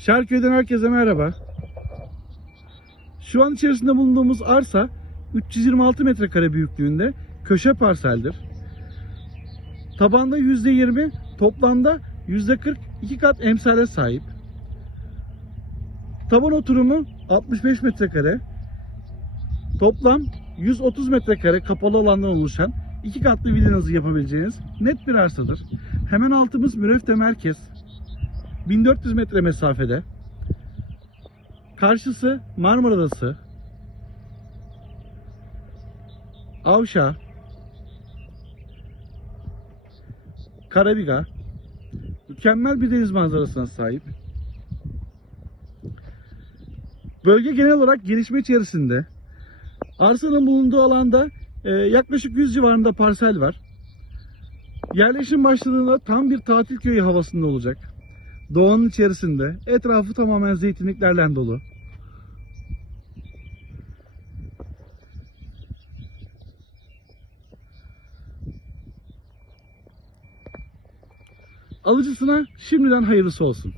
Şarköy'den herkese merhaba. Şu an içerisinde bulunduğumuz arsa 326 metrekare büyüklüğünde köşe parseldir. Tabanda %20, toplamda %40 iki kat emsale sahip. Taban oturumu 65 metrekare. Toplam 130 metrekare kapalı alandan oluşan iki katlı villanızı yapabileceğiniz net bir arsadır. Hemen altımız Mürefte Merkez. 1400 metre mesafede. Karşısı Marmara Adası. Avşa. Karabiga. Mükemmel bir deniz manzarasına sahip. Bölge genel olarak gelişme içerisinde. Arsanın bulunduğu alanda e, yaklaşık 100 civarında parsel var. Yerleşim başladığında tam bir tatil köyü havasında olacak. Doğanın içerisinde. Etrafı tamamen zeytinliklerle dolu. Alıcısına şimdiden hayırlısı olsun.